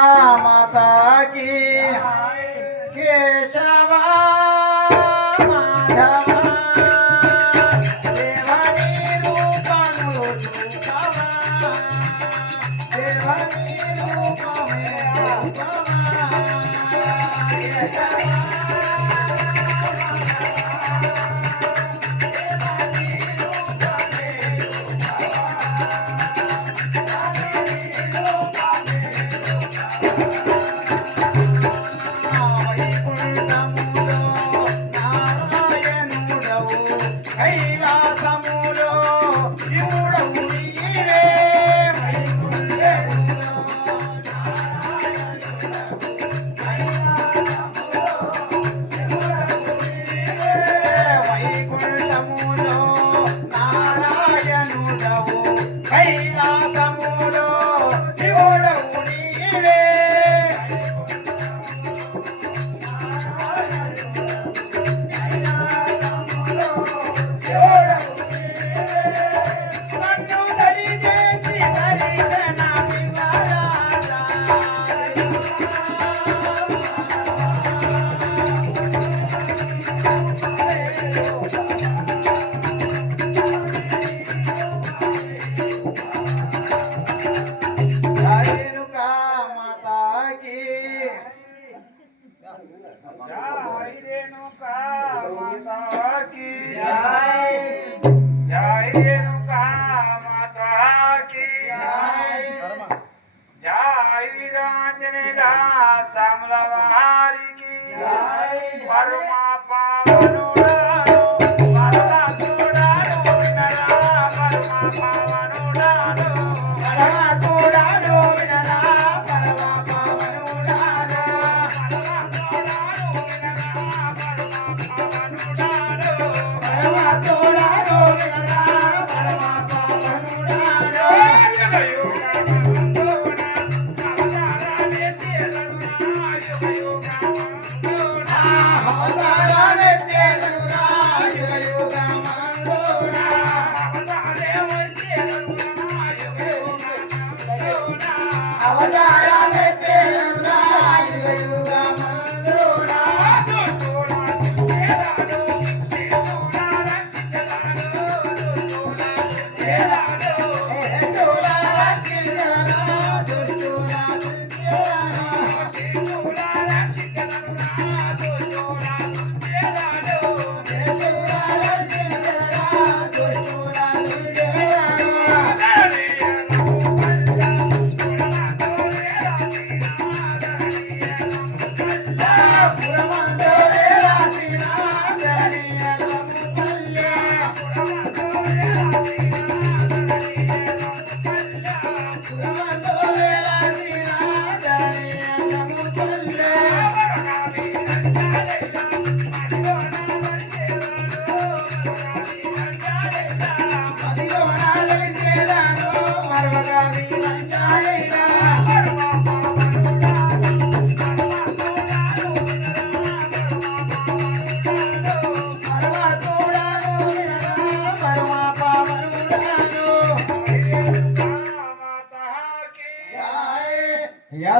माता की केशवा माधवा देवनी रूपनु रूपवा देवनी रूपमे रूपवा केशवा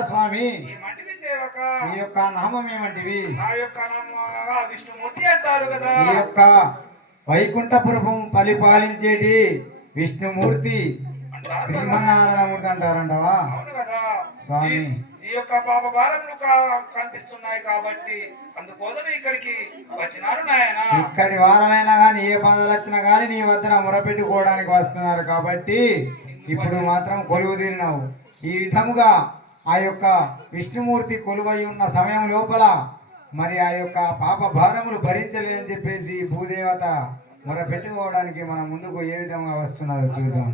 స్వామి ఈ యొక్క నామం ఏమంటివి? విష్ణుమూర్తి అంటారు కదా. ఈ యొక్క వైకుంఠపురము పరిపాలించేటి విష్ణుమూర్తి శ్రీమన్నారాయణమూర్తి అంటారంటవా స్వామి? ఈ యొక్క పాప భారములు కనిపిస్తున్నాయి కాబట్టి అందుకోసం ఇక్కడికి వచ్చినారు నాయన. ఇక్కడి వారాలైనా కానీ ఏ బాధలు వచ్చినా కానీ నీ వద్ద మొరపెట్టుకోవడానికి వస్తున్నారు కాబట్టి ఇప్పుడు మాత్రం కొలువు తీరినావు. ఈ విధముగా ఆ యొక్క విష్ణుమూర్తి కొలువై ఉన్న సమయం లోపల మరి ఆ యొక్క పాప భారములు భరించలేదని చెప్పేసి భూదేవత మొర పెట్టుకోవడానికి మన ముందుకు ఏ విధంగా వస్తున్నదో చూద్దాం.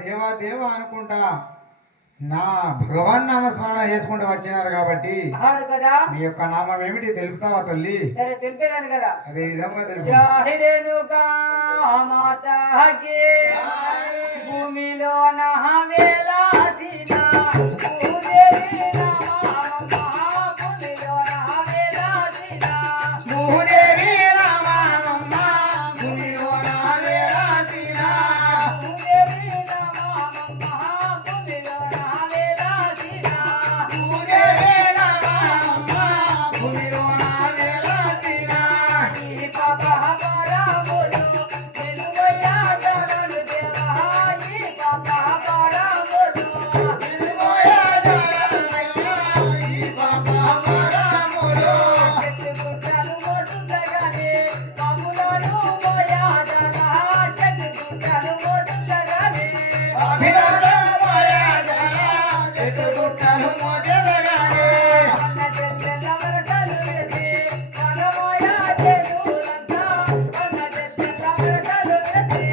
దేవా దేవా అనుకుంటా నా భగవాన్ నామస్మరణ చేసుకుంటూ వచ్చినారు కాబట్టి అవును కదా మీ యొక్క నామం ఏమిటి తెలుపుతావా తల్లి? సరే తెలిపేదాను కదా. అదే విధంగా తెలుపు. జై రేణుకా మాతాకి భూమిలో నహవేలాసిన భూదేవి నమః భూమిలో నహవేలాసిన భూదేవి రామమ్మ భూమిలో నావేరాసిన భూదేవి నమః భూమిలో నహవేలాసిన భూదేవి రామమ్మ భూమిలో నావేరాసిన ఈ పాప హబరాములు నిలువయ్యా జగన్ దేవా ఈ పాప హబరాములు నిలువయ జలమయ్యా ఈ పాప వరములు చెట్టుగుట్టలు మొదలగానే కములను మోయాదనా చెట్టుగుట్టలు మొదలగానే అభిరామయ జల చెట్టుగుట్టలు మొదలగానే అన్న చెట్ల వరటలు వేసి కనమోయా చెరువులంతా అన్న చెట్ల వరటలు వేసి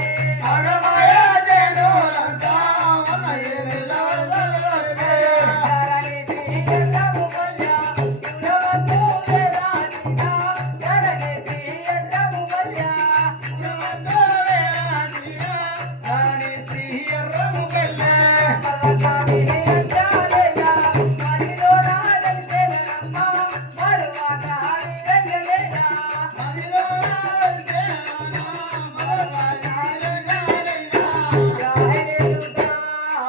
అగమయ జనులంతా మన ఏలిల వరదలే ధరణి తీయటము వల్ల కులవద్దు వేరాసిన ధరణి తీయటము వల్ల పర్వతాన్ని అంటాలేలా మదిలో రాజంతేనమ్మ మరువాత హరిరంగలేలా జాహేలుగా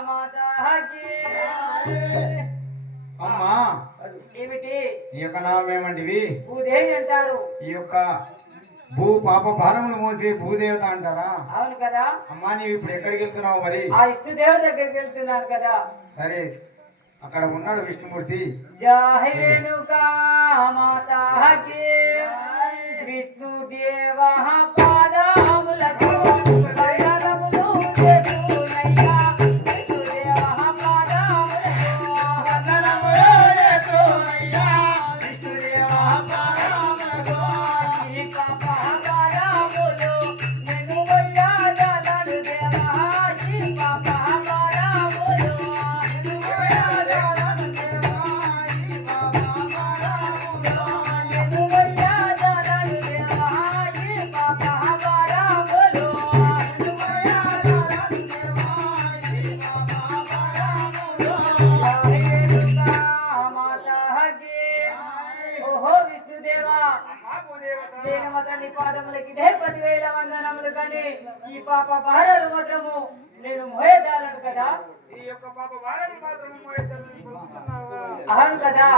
మాతాకి అమ్మా ఏమిటి ఈ యొక్క నామం ఏమంటివి? భూదేవి అంటారు. ఈ యొక్క భూ పాప భారములు మోసే భూదేవత అంటారా? అవును కదా అమ్మా నీవు ఇప్పుడు ఎక్కడికి వెళ్తున్నావు మరి? ఆ ఇష్టదేవ దగ్గరికి వెళ్తున్నాను కదా. సరే అక్కడ ఉన్నాడు విష్ణుమూర్తి. జాహిరేణుకా మాతాకి విష్ణుదేవ పాదములకు వందనములు చేతునయ్యా విష్ణుదేవ పాదములకు ఈ పాప పాదములు నిలువయ్యా జగన్ దేవా ఈ పాప పాదములు నిలువయ్యా జగన్ దేవా ఈ పాప పాదములు జాహిరేణుకా మాతాకి ఓహో విష్ణుదేవా నేను అతని పాదములకి 10,000 వందనములు కానీ ఈ పాప భారాలు మాత్రము నేను మోయదాలను కదా. ఈ యొక్క పాప వారం మాత్రం మోయతల్లిని పొందుతున్నావా? అవును కదా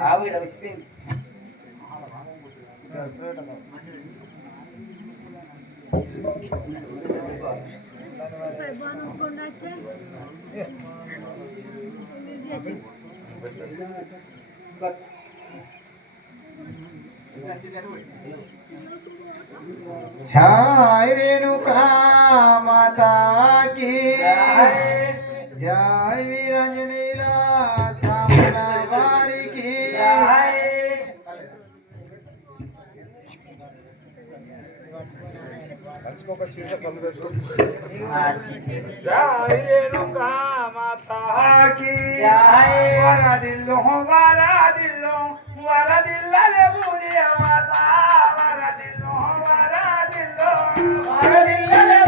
ఆవిడ విష్ణు జై రేణుకా మాతా की జై వీరాంజనేయుల శ్యామల వారికి జై రేణుకా మాతాకి జై. వరదిల్లు వరదిల్లు వరదిల్లలే బూదియ మాతా వరదిల్లు వరదిల్లు వరదిల్లలే